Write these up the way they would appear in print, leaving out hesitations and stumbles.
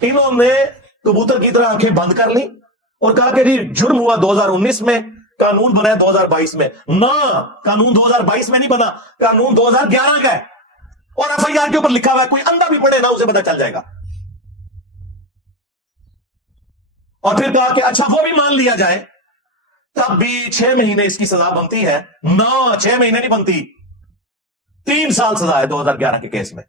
انہوں نے کبوتر کی طرح آنکھیں بند کر لی اور کہا کہ جی جرم ہوا 2019 میں، قانون بنا ہے 2022 میں. نہ، قانون 2022 میں نہیں بنا، قانون 2011 کا ہے، اور ایف آئی آر کے اوپر لکھا ہوا ہے، کوئی اندھا بھی پڑھے نا اسے پتا چل جائے گا. اور پھر کہا کہ اچھا وہ بھی مان لیا جائے، تب بھی 6 مہینے اس کی سزا بنتی ہے. نہ، 6 مہینے نہیں بنتی، 3 سال سزا ہے 2011 کے کیس میں،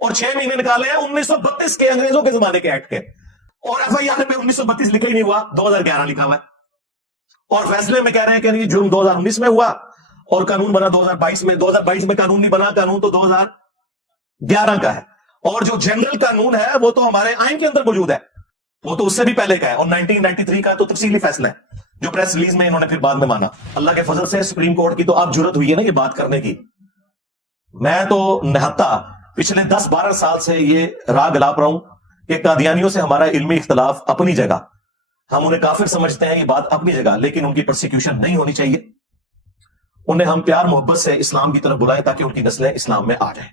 اور 6 مہینے نکالے ہیں 1932 کے انگریزوں کے زمانے کے ایکٹ کے، اور ایف آئی آر پہ 1932 لکھا ہی نہیں ہوا، 2011 لکھا ہوا ہے. اور فیصلے میں کہہ رہے ہیں کہ نہیں، جرم 2019 میں ہوا اور قانون بنا 2022 میں. 2022 میں قانون نہیں بنا، قانون تو 2011 کا ہے. اور جو جنرل قانون ہے وہ تو ہمارے آئین کے اندر موجود ہے، وہ تو اس سے بھی پہلے کا ہے، اور 1993 کا تو تفصیلی فیصلہ ہے جو پریس ریلیز میں انہوں نے پھر بعد میں مانا. اللہ کے فضل سے سپریم کورٹ کی تو اب جرت ہوئی ہے نا یہ بات کرنے کی. میں تو نہتا پچھلے 10-12 سال سے یہ راگ الاپ رہا ہوں کہ قادیانیوں سے ہمارا علمی اختلاف اپنی جگہ، ہم انہیں کافر سمجھتے ہیں، یہ بات اپنی جگہ، لیکن ان کی پرسیکیوشن نہیں ہونی چاہیے. انہیں ہم پیار محبت سے اسلام کی طرف بلائیں تاکہ ان کی نسلیں اسلام میں آ جائیں.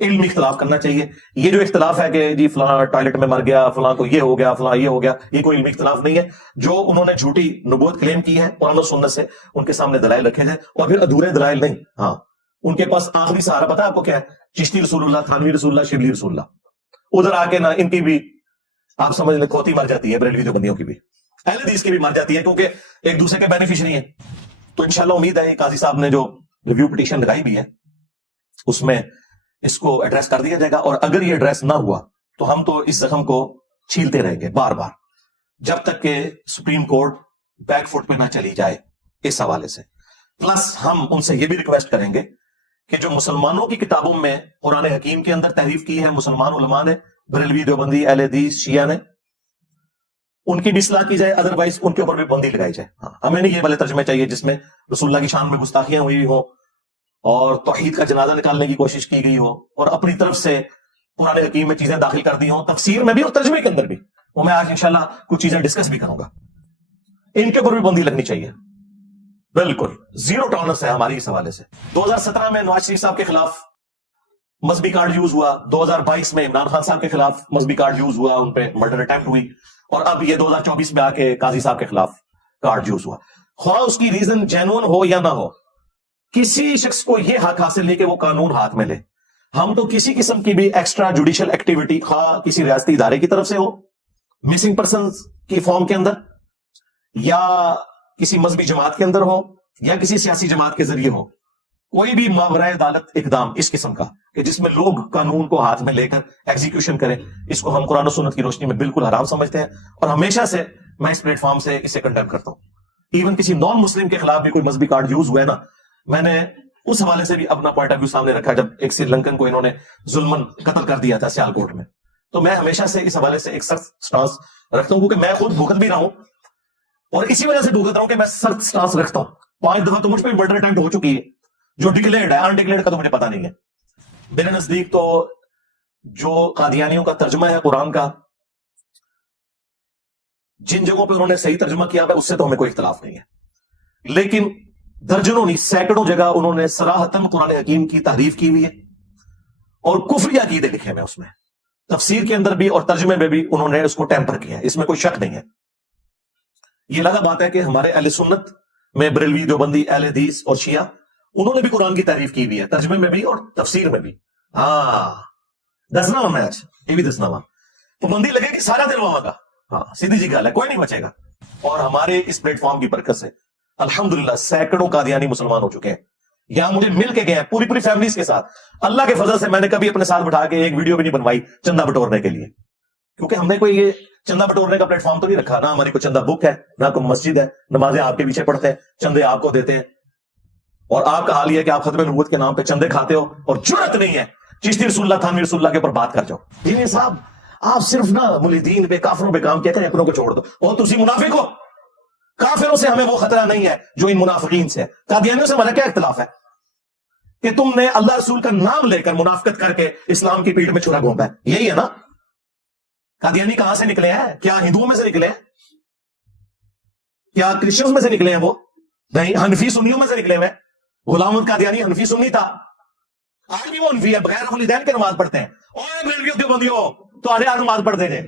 علمی اختلاف کرنا چاہیے. یہ جو اختلاف ہے کہ جی فلاں ٹوائلٹ میں مر گیا، فلاں کو یہ ہو گیا، فلاں یہ ہو گیا، یہ کوئی علمی اختلاف نہیں ہے. جو انہوں نے جھوٹی نبوت کلیم کی ہے قرآن و سنت سے، ان کے سامنے دلائل رکھے جائیں، اور پھر ادھورے دلائل نہیں. ہاں، ان کے پاس آخری سہارا پتا آپ کو کیا ہے؟ چشتی رسول اللہ، تھانوی رسول اللہ، شبلی رسول اللہ. ادھر آ کے نا ان کی بھی آپ سمجھ لیں کھوتی مر جاتی ہے، بریلوی دیوبندیوں کی بھی، اہل حدیث کی بھی مر جاتی ہے، کیونکہ ایک دوسرے کے بینیفیشری ہیں. تو انشاءاللہ امید ہے قاضی صاحب نے جو ریویو پٹیشن لگائی بھی ہے اس میں اس کو ایڈریس کر دیا جائے گا. اور اگر یہ ایڈریس نہ ہوا تو ہم تو اس زخم کو چھیلتے رہیں گے بار بار جب تک کہ سپریم کورٹ بیک فٹ پہ نہ چلی جائے اس حوالے سے. پلس ہم ان سے یہ بھی ریکویسٹ کریں گے کہ جو مسلمانوں کی کتابوں میں قرآن حکیم کے اندر تحریف کی ہے مسلمان علماء نے، بریلوی دیوبندی، اہل حدیث، شیعہ نے، ان کی بھی اصلاح کی جائے، ادروائز ان کے اوپر بھی بندی لگائی جائے. ہاں، ہمیں نہیں یہ والے ترجمے چاہیے جس میں رسول اللہ کی شان میں گستاخیاں ہوئی ہوں اور توحید کا جنازہ نکالنے کی کوشش کی گئی ہو اور اپنی طرف سے قرآن حکیم میں چیزیں داخل کر دی ہوں، تفسیر میں بھی اور ترجمے کے اندر بھی. وہ میں آج انشاءاللہ کچھ چیزیں ڈسکس بھی کروں گا. ان کے اوپر بھی بندی لگنی چاہیے. بالکل زیرو ٹالرنس ہے ہماری اس حوالے سے. 2017 میں نواز شریف صاحب کے خلاف مذہبی کارڈ یوز ہوا، 2022 میں عمران خان صاحب کے خلاف مذہبی کارڈ یوز ہوا، ان پہ مرڈر اٹیمپٹ ہوئی، اور اب یہ 2024 میں آ کے قاضی صاحب کے خلاف کارڈ یوز ہوا. خواہ اس کی ریزن جینون ہو یا نہ ہو، کسی شخص کو یہ حق حاصل نہیں کہ وہ قانون ہاتھ میں لے. ہم تو کسی قسم کی بھی ایکسٹرا جوڈیشل ایکٹیویٹی، خواہ کسی ریاستی ادارے کی طرف سے ہو، مسنگ پرسنز کی فارم کے اندر، یا کسی مذہبی جماعت کے اندر ہو، یا کسی سیاسی جماعت کے ذریعے ہو، کوئی بھی ماورائے عدالت اقدام اس قسم کا کہ جس میں لوگ قانون کو ہاتھ میں لے کر ایگزیکیوشن کریں، اس کو ہم قرآن و سنت کی روشنی میں بالکل حرام سمجھتے ہیں. اور ہمیشہ سے میں اس پلیٹ فارم سے اسے کنڈیم کرتا ہوں. ایون کسی نان مسلم کے خلاف بھی کوئی مذہبی کارڈ یوز ہوا ہے نا، میں نے اس حوالے سے بھی اپنا پوائنٹ آف ویو سامنے رکھا جب ایک سری لنکن کو انہوں نے ظلمن قتل کر دیا تھا سیال کوٹ میں. تو میں ہمیشہ سے اس حوالے سے ایک سخت سٹانس رکھتا ہوں، کیونکہ میں خود بھگت بھی رہا ہوں اور اسی وجہ سے بھگت رہا ہوں کہ میں سخت سٹانس رکھتا ہوں. 5 دفعہ تو مجھ پہ مرڈر اٹیمپٹ ہو چکی ہے، جو ڈکلیئرڈ ہے، انڈکلیئرڈ کا تو مجھے پتا نہیں ہے. میرے نزدیک تو جو قادیانیوں کا ترجمہ ہے قرآن کا، جن جگہوں پہ انہوں نے صحیح ترجمہ کیا ہے اس سے تو ہمیں کوئی اختلاف نہیں ہے، لیکن درجنوں نہیں سینکڑوں جگہ انہوں نے صراحتاً قرآن حکیم کی تحریف کی ہوئی ہے اور کفری عقیدے لکھے ہوئے اس میں، تفسیر کے اندر بھی اور ترجمے میں بھی انہوں نے اس کو ٹیمپر کیا ہے، اس میں کوئی شک نہیں ہے. یہ لگا بات ہے کہ ہمارے اہل سنت میں بریلوی دیوبندی، اہل حدیث اور شیعہ، انہوں نے بھی قرآن کی تعریف کی ہوئی ہے، ترجمے میں بھی اور تفسیر میں بھی. ہاں، دسنا ہوا میں آج یہ بھی دسنا ہوا پابندی لگے گی سارا دن وہاں کا. ہاں، سیدھی جی گل ہے، کوئی نہیں بچے گا. اور ہمارے اس پلیٹ فارم کی برکت سے الحمدللہ سینکڑوں قادیانی مسلمان ہو چکے ہیں، یہاں مجھے مل کے گئے ہیں پوری فیملیز کے ساتھ. اللہ کے فضل سے میں نے کبھی اپنے ساتھ بٹھا کے ایک ویڈیو بھی نہیں بنوائی چندہ بٹورنے کے لیے، کیونکہ ہم نے کوئی یہ چندہ بٹورنے کا پلیٹ فارم تو نہیں رکھا، نہ ہماری کوئی چندہ بک ہے، نہ کوئی مسجد ہے. نمازیں آپ کے پیچھے پڑھتے ہیں، چندے آپ کو دیتے ہیں، اور آپ کا حال یہ ہے کہ آپ ختم نبوت کے نام پہ چندے کھاتے ہو اور جرأت نہیں ہے چشتی رسول اللہ، تھانوی رسول اللہ کے اوپر بات کر جاؤ. جی صاحب، آپ صرف نا ملحدین پہ، کافروں پہ کام کیا کریں، اپنوں کو چھوڑ دو. اور تسی منافق ہو، کافروں سے ہمیں وہ خطرہ نہیں ہے جو ان منافقین سے. قادیانیوں سے ہمارا کیا اختلاف ہے کہ تم نے اللہ رسول کا نام لے کر منافقت کر کے اسلام کی پیٹھ میں چھرا گھونپا ہے، یہی ہے نا. قادیانی کہاں سے نکلے ہیں؟ کیا ہندوؤں میں سے نکلے ہیں؟ کیا کرسچنز میں سے نکلے ہیں؟ وہ نہیں، حنفی سنیوں میں سے نکلے ہوئے. غلام احمد قادیانی حنفی سنی تھا، آج بھی وہ حنفی ہے، بغیر ولیدین کے نماز پڑھتے ہیں. اور بریلویوں دیوبندیوں، تو آدھے آدھ نماز پڑھ دیں گے.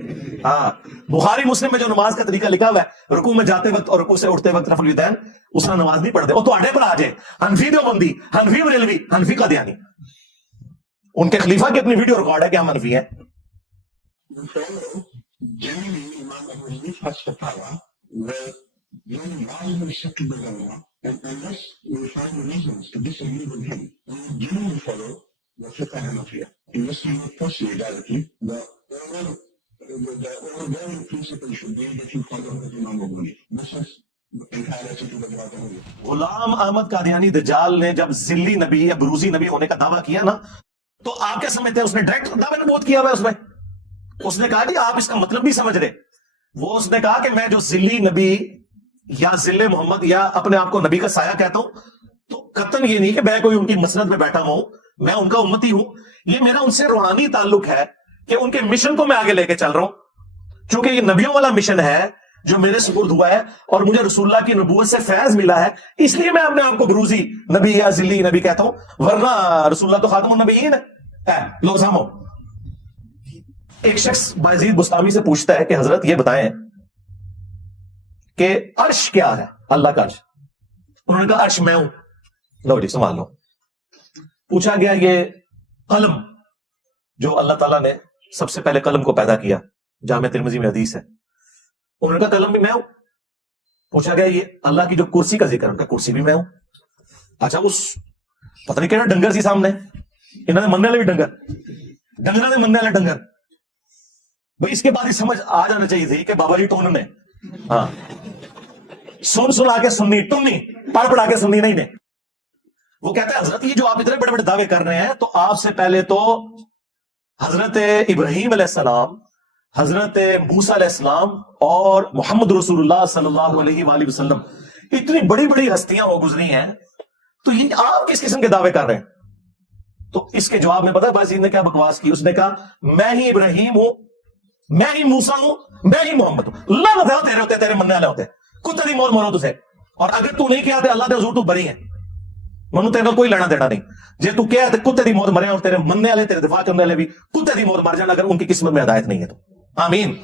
ہاں بخاری مسلم میں جو نماز کا طریقہ لکھا ہوا ہے رکوع میں جاتے وقت اور رکوع سے اٹھتے وقت رفع الیدین, اس میں نماز نہیں پڑھتے. وہ تو آڈے پر آ جائے حنفی دیوبندی, حنفی بریلوی, حنفی قادیانی, ان کے خلیفہ کی اپنی ویڈیو ریکارڈ ہے کہ ہم حنفی ہیں. Generally, Imam Abu Hanif has fatwa where the laws are accepted by Allah, and unless we find reasons to disagree with him, we generally follow the fiqh Hanafiya. Unless we would pursue directly, the overwhelming principle should be that you follow Imam Abu Hanif. This is entirety to the Quran. Ghulam Ahmad Qadiani دجال نے جب ذلی نبی یا بروزی نبی ہونے کا دعویٰ کیا نا, تو آپ کیا سمجھتے ہیں اس نے ڈائریکٹ دعوے نبوت کیا ہوا ہے. اس نے کہا کہ آپ اس کا مطلب نہیں سمجھ رہے. وہ اس نے کہا کہ میں جو ذلی نبی یا ذل محمد یا اپنے آپ کو نبی کا سایہ کہتا ہوں, تو قطعاً یہ نہیں کہ میں کوئی ان کی مسند میں بیٹھا ہوں, میں ان کا امتی ہوں. یہ میرا ان سے روحانی تعلق ہے کہ ان کے مشن کو میں آگے لے کے چل رہا ہوں. چونکہ یہ نبیوں والا مشن ہے جو میرے سپرد ہوا ہے, اور مجھے رسول اللہ کی نبوت سے فیض ملا ہے, اس لیے میں اپنے آپ کو بروزی نبی یا ذلی نبی کہتا ہوں. ورنہ رسول اللہ تو خاتم النبیین ہے. لوگ سامو, ایک شخص بایزید بستامی سے پوچھتا ہے کہ حضرت یہ بتائیں کہ عرش کیا ہے, اللہ کا عرش. انہوں نے کہا عرش میں ہوں. لو جی سنبھال لو. پوچھا گیا یہ قلم جو اللہ تعالیٰ نے سب سے پہلے قلم کو پیدا کیا, جامع ترمذی میں حدیث ہے, انہوں نے کہا قلم بھی میں ہوں. پوچھا گیا یہ اللہ کی جو کرسی کا ذکر, ان کا کرسی بھی میں ہوں. اچھا اس پتہ نہیں کہنا ڈنگر سی سامنے, انہوں نے مننے والے بھی ڈنگر, ڈنگروں نے مننے والے ڈنگر. بھائی اس کے بعد ہی سمجھ آ جانا چاہیے تھی کہ بابا جی ٹون نے, ہاں سن سنا کے سننی, ٹنی پڑھ پڑھا کے سننی نہیں نے. وہ کہتا ہے حضرت یہ جو آپ اتنے بڑے بڑے دعوے کر رہے ہیں, تو آپ سے پہلے تو حضرت ابراہیم علیہ السلام, حضرت موسیٰ علیہ السلام اور محمد رسول اللہ صلی اللہ علیہ وآلہ وسلم, اتنی بڑی بڑی ہستیاں ہو گزری ہیں, تو یہ آپ کس قسم کے دعوے کر رہے ہیں؟ تو اس کے جواب میں پتہ ہے بازید نے کیا بکواس کی. اس نے کہا میں ہی ابراہیم ہوں, میں ہی موسیٰ ہوں, میں ہی محمد ہوں. اللہ نہ تیرے ہوتے, تیرے مننے والے ہوتے, کتے دی مور مرو تسے. اور اگر تو نہیں کیا تے اللہ دے حضور تو بری ہے, منو تیرے کوئی لینا دینا نہیں. جے تو کیا تے کتے دی موت مرے, اور تیرے مننے والے تیرے دفاع کرنے والے بھی کتے دی موت مر جان اگر ان کی قسمت میں ہدایت نہیں ہے تو. آمین.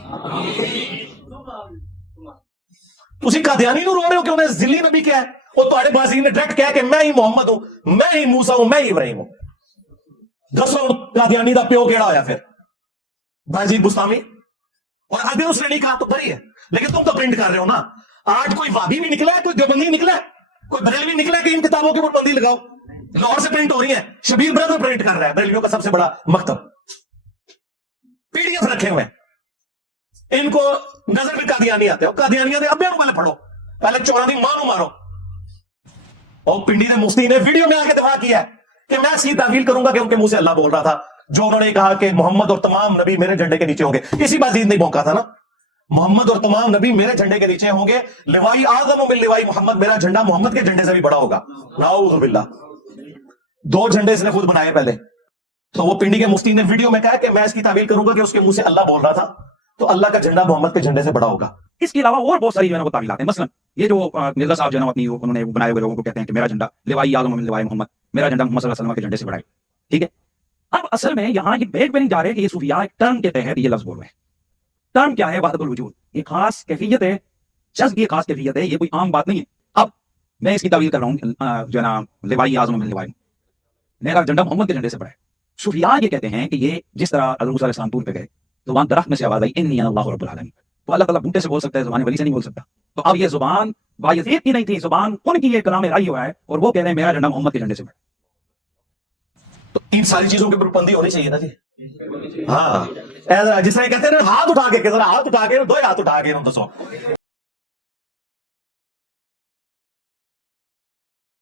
تسی قادیانی نو رو رہے ہو کہ انہیں ذلی نبی کیا ہے, وہ تہاڈے بازی نے ڈائریکٹ کہا کہ میں ہی محمد ہوں, میں ہی موسیٰ ہوں, میں ہی ابراہیم ہوں. دسو قادیانی دا پیو کیڑا ہویا پھر؟ بازید بستامی. اور اگر اس نے نہیں کہا تو بری ہے, لیکن تم تو پرنٹ کر رہے ہو نا. آج کوئی وابی بھی نکلا ہے, کوئی دیوبندی نکلا ہے, کوئی بریلوی نکلا ہے کہ ان کتابوں کے اوپر بندی لگاؤ. لاہور سے پرنٹ ہو رہی ہیں, شبیر بردر پرنٹ کر رہا ہے, بریلویوں کا سب سے بڑا مکتب. پی ڈی ایف رکھے ہوئے ہیں. ان کو نظر بھی قادیانی آتے ہیں, قادیانیاں دے ابے نو پہلے پڑھو, پہلے چوراں دی ماں نو مارو. اور پنڈی دے مفتی نے ویڈیو میں آ کے دفاع کیا ہے کہ میں اسی تعویل کروں گا کہ ان کے منہ سے اللہ بول رہا تھا, جو انہوں نے کہا کہ محمد اور تمام نبی میرے جھنڈے کے نیچے ہوں گے. اسی بازید نے بھونکا تھا نا, محمد اور تمام نبی میرے جھنڈے کے نیچے ہوں گے, لوائی اعظم من لوائی محمد, میرا جھنڈا محمد کے جھنڈے سے بھی بڑا ہوگا. نعوذ باللہ. 2 جھنڈے اس نے خود بنائے پہلے. تو وہ پنڈی کے مفتی نے ویڈیو میں کہا کہ میں اس کی تعویل کروں گا کہ اس کے منہ سے اللہ بول رہا تھا, تو اللہ کا جھنڈا محمد کے جھنڈے سے بڑا ہوگا. اس کے علاوہ اور بہت ساری جو ہے نا وہ تعویلات ہیں. مثلا یہ جو مرزا صاحب جو ہے نا اپنی انہوں نے بنائے ہوئے لوگوں کو کہتے ہیں کہ میرا جھنڈا لوائی اعظم من لوائی محمد, میرا جھنڈا محمد صلی اللہ علیہ وسلم کے جھنڈے سے بڑا ہے. ٹھیک ہے, اب اصل میں یہاں یہ بیک پہ نہیں جا رہے کہ یہ صوفیاء ایک ٹرم کے تحت یہ لفظ بول رہے ہیں. ٹرم کیا ہے؟ وحدت الوجود, ایک خاص کیفیت ہے, جذب کی خاص کیفیت ہے, یہ کوئی عام بات نہیں ہے. اب میں اس کی تعویل کر رہا ہوں جو ہے نا لوائی اعظم من لوائی, میرا جھنڈا محمد کے جھنڈے سے بڑا ہے. صوفیاء یہ کہتے ہیں کہ یہ جس طرح حضرت موسیٰ علیہ السلام طور پہ گئے تو وہاں درخت میں سے آواز آئی انی انا اللہ رب العالمین, تو اللہ تعالیٰ بوٹے سے بول سکتا ہے, زبان ولی سے نہیں بول سکتا. تو اب یہ زبان بایزید کی نہیں تھی, زبان ان کی یہ کلام رائی ہوا ہے, اور وہ کہہ رہے ہیں میرا جھنڈا محمد کے جھنڈے سے بڑا. تو ان ساری چیزوں کے اوپر بندی ہونی چاہیے نا جی. ہاں جس طرح کہتے ہیں نا ہاتھ اٹھا کے, ہاتھ اٹھا کے 2 ہاتھ اٹھا کے دسو